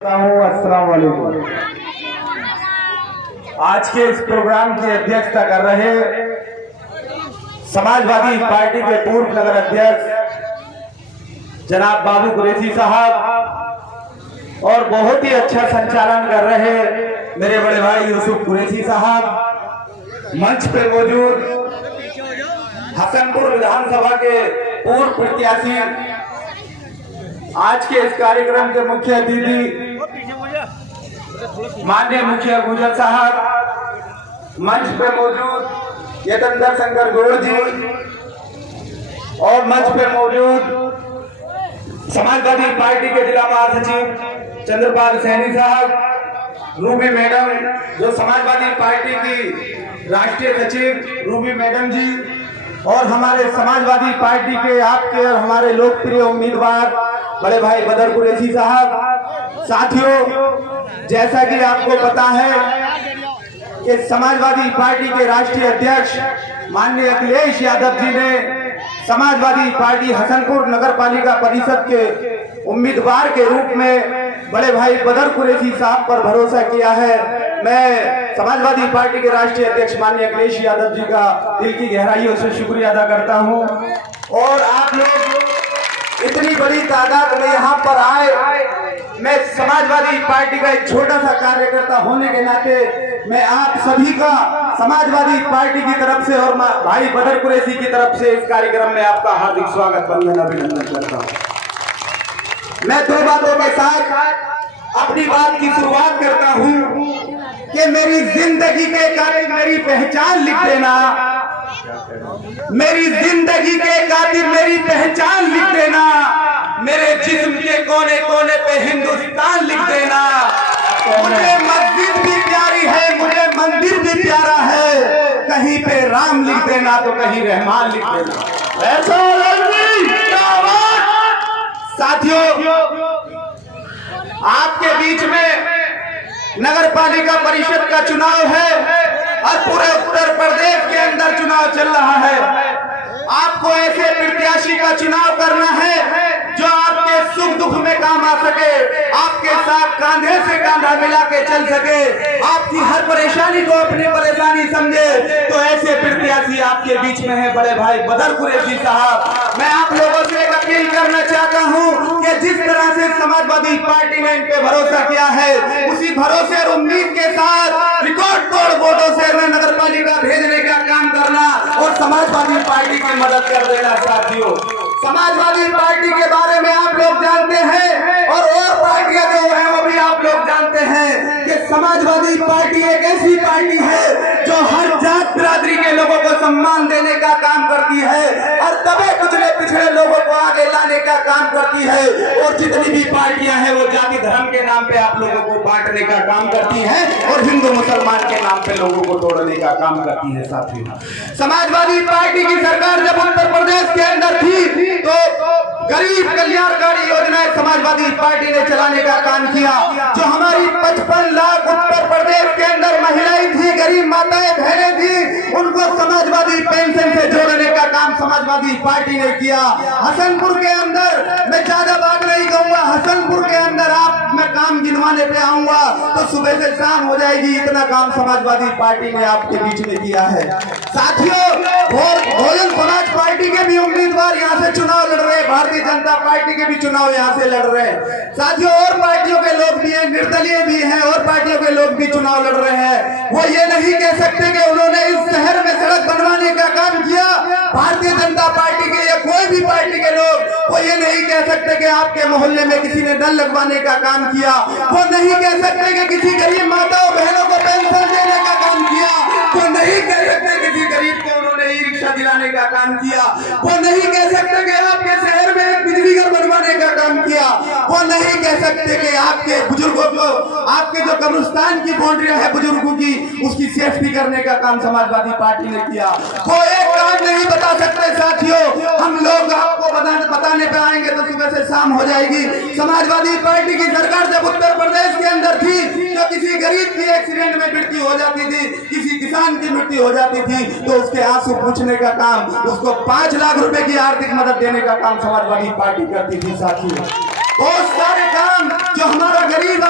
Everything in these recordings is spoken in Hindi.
अस्सलाम वालेकुम। आज के इस प्रोग्राम की अध्यक्षता कर रहे समाजवादी पार्टी के पूर्व नगर अध्यक्ष जनाब बाबू कुरैशी साहब और बहुत ही अच्छा संचालन कर रहे मेरे बड़े भाई यूसुफ कुरैशी साहब, मंच पे मौजूद हसनपुर विधानसभा के पूर्व प्रत्याशी, आज के इस कार्यक्रम के मुख्य अतिथि माननीय मुखिया गुजर साहब, मंच पे मौजूद यतनदर शंकर गौड़ जी और मंच पे मौजूद समाजवादी पार्टी के जिला महासचिव चंद्रपाल सैनी साहब, रूबी मैडम जो समाजवादी पार्टी की राष्ट्रीय सचिव रूबी मैडम जी, और हमारे समाजवादी पार्टी के आपके और हमारे लोकप्रिय उम्मीदवार बड़े भाई बदर कुरैशी साहब। साथियों, जैसा कि आपको पता है कि समाजवादी पार्टी के राष्ट्रीय अध्यक्ष माननीय अखिलेश यादव जी ने समाजवादी पार्टी हसनपुर नगर पालिका परिषद के उम्मीदवार के रूप में बड़े भाई बदर कुरैशी साहब पर भरोसा किया है। मैं समाजवादी पार्टी के राष्ट्रीय अध्यक्ष माननीय अखिलेश यादव जी का दिल की गहराइयों से शुक्रिया अदा करता हूं। और आप लोग इतनी बड़ी तादाद में यहाँ पर आए, मैं समाजवादी पार्टी का एक छोटा सा कार्यकर्ता होने के नाते मैं आप सभी का समाजवादी पार्टी की तरफ से और भाई बदर कुरैशी की तरफ से इस कार्यक्रम में आपका हार्दिक स्वागत बंधन अभिनंदन करता हूँ। मैं दो बातों के साथ अपनी बात की शुरुआत करता हूँ कि मेरी जिंदगी के कातिल मेरी पहचान लिख देना, मेरी जिंदगी के कातिल मेरी पहचान लिख देना, मेरे जिस्म के कोने कोने पे हिंदुस्तान लिख देना। मुझे मस्जिद भी प्यारी है, मुझे मंदिर भी प्यारा है, कहीं पे राम लिख देना तो कहीं रहमान लिख देना। ऐसा साथियों, आपके बीच में नगर पालिका परिषद का चुनाव है और पूरे उत्तर प्रदेश के अंदर चुनाव चल रहा है। आपको ऐसे प्रत्याशी का चुनाव करना है जो आपके सुख दुख में काम आ सके, आपके साथ कांधे से कांधा मिला के चल सके, आपकी हर परेशानी को अपनी परेशानी समझे। तो ऐसे प्रत्याशी आपके बीच में है बड़े भाई बदर कुरैशी साहब। मैं आप लोगों से एक अपील करना चाहता हूं कि जिस तरह से समाजवादी पार्टी ने इन पे भरोसा किया है, उसी भरोसे और उम्मीद के साथ रिकॉर्ड तोड़ वोटों से नगर पालिका भेजने का काम करना और समाजवादी पार्टी की मदद कर देना। साथियों, समाजवादी पार्टी के बारे में आप लोग जानते हैं और पार्टियां जो है वो भी आप लोग जानते हैं कि समाजवादी पार्टी एक ऐसी पार्टी है जो हर जात बिरादरी के लोगों को सम्मान देने का काम करती है और दबे कुचले पिछड़े लोगों को आगे लाने का काम करती है। और जितनी भी पार्टियां हैं वो जाति धर्म के नाम पे आप लोगों को बांटने का काम करती है और हिंदू मुसलमान के नाम पे लोगों को तोड़ने का काम करती है। साथियों, समाजवादी पार्टी की सरकार जब उत्तर प्रदेश के अंदर थी तो गरीब कल्याणकारी योजनाएं समाजवादी पार्टी ने चलाने का काम किया। जो हमारी 55 लाख उत्तर प्रदेश के अंदर महिलाएं थी, गरीब माताएं बहनें थी, उनको समाजवादी पेंशन से जोड़ने का काम समाजवादी पार्टी ने किया। हसनपुर के अंदर मैं ज्यादा बात नहीं कहूंगा, हसनपुर के अंदर आप मैं काम गिनवाने पे आऊंगा तो सुबह से शाम हो जाएगी, इतना काम समाजवादी पार्टी ने आपके बीच में किया है। साथियों, बहुजन समाज पार्टी के भी उम्मीदवार यहाँ से चुनाव लड़ रहे हैं, भारतीय जनता पार्टी के भी चुनाव यहाँ से लड़ रहे हैं। साथियों, और पार्टियों के लोग भी हैं, निर्दलीय भी हैं, और पार्टियों के लोग भी चुनाव लड़ रहे हैं। वो ये नहीं कह सकते कि उन्होंने इस शहर में सड़क बनवाने का काम किया। भारतीय जनता पार्टी के या कोई भी पार्टी के लोग वो ये नहीं कह सकते कि आपके मोहल्ले में किसी ने नल लगवाने का काम किया। वो नहीं कह सकते कि किसी गरीब माताओं बहनों को पेंशन देने का काम किया। वो नहीं कह सकते किसी गरीब को उन्होंने ई रिक्शा दिलाने का काम किया। वो नहीं कह सकते कि आपके शहर में एक बिजली घर बनवाने का काम किया। वो नहीं कह सकते कि आपके बुजुर्गों को, आपके जो कब्रिस्तान की बाउंड्री है बुजुर्गों की, उसकी सेफ्टी करने का काम समाजवादी पार्टी ने किया। वो एक काम नहीं बता सकते। साथियों, हम लोग आपको बताने पे आएंगे तो सुबह से शाम हो जाएगी। समाजवादी पार्टी की सरकार जब उत्तर प्रदेश के अंदर थी तो किसी गरीब की एक्सीडेंट में मृत्यु हो जाती थी, किसी किसान की मृत्यु हो जाती थी तो उसके आंसू पूछने का काम, उसको 5 लाख रुपए की आर्थिक मदद देने का काम समाजवादी पार्टी करती थी। साथियों, बहुत सारे काम जो हमारा गरीब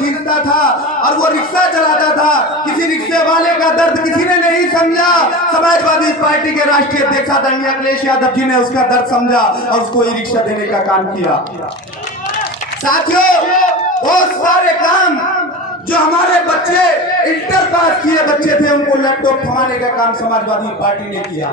खींचता था और वो रिक्शा चलाता था। किसी रिक्शे वाले का दर्द किसी ने नहीं समझा। समाजवादी पार्टी के राष्ट्रीय अध्यक्ष आदरणीय अखिलेश यादव जी ने उसका दर्द समझा और उसको ई रिक्शा देने का काम किया। साथियों, बहुत सारे काम जो हमारे बच्चे इंटर पास किए बच्चे थे उनको लैपटॉप थमाने का काम समाजवादी पार्टी ने किया।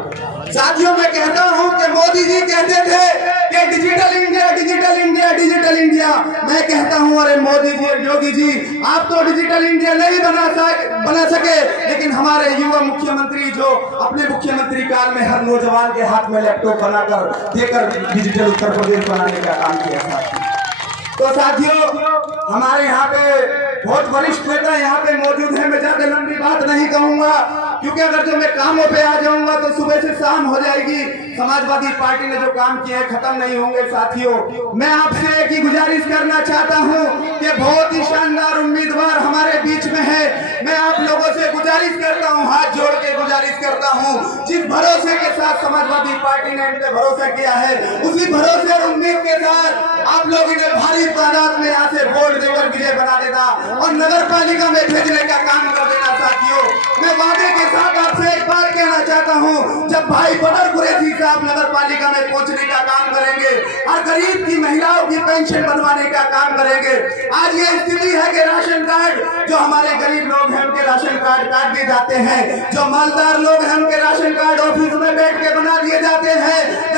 साथियों, मैं कहता हूं कि मोदी जी कहते थे कि digital India, digital India, digital India. मैं कहता हूं अरे मोदी जी और योगी जी, आप तो डिजिटल इंडिया नहीं बना सके, लेकिन हमारे युवा मुख्यमंत्री जो अपने मुख्यमंत्री काल में हर नौजवान के हाथ में लैपटॉप बनाकर देकर डिजिटल उत्तर प्रदेश बनाने का काम किया था। तो साथियों, हमारे यहाँ पे बहुत वरिष्ठ नेता यहाँ पे मौजूद है। मैं ज्यादा लंबी बात नहीं कहूंगा, क्योंकि अगर जो मैं कामों पे आ जाऊंगा तो सुबह से शाम हो जाएगी। समाजवादी पार्टी ने जो काम किए हैं खत्म नहीं होंगे। साथियों, मैं आपसे एक ही गुजारिश करना चाहता हूं कि बहुत ही शानदार उम्मीदवार हमारे बीच में है। मैं आप लोगों से गुजारिश करता हूं, हाथ जोड़ के गुजारिश करता हूं, जिस भरोसे के साथ समाजवादी पार्टी ने इन पे भरोसा किया है, उसी भरोसे और उम्मीद के साथ आप लोग इन्हें भारी तादाद में यहाँ से वोट देकर विजय बना देना और नगर पालिका में भेजने का काम कर देना। साथियों, मैं वादे के साथ आपसे एक बार कहना चाहता हूं, जब भाई बदर कुरैशी साहब नगर पालिका में पहुंचने का काम करेंगे और गरीब की महिलाओं की पेंशन बनवाने का काम करेंगे। आज ये स्थिति है कि राशन कार्ड जो हमारे गरीब लोग हैं उनके राशन कार्ड काट दिए जाते हैं, जो मालदार लोग हैं उनके राशन कार्ड ऑफिस में बैठ के बना दिए जाते हैं।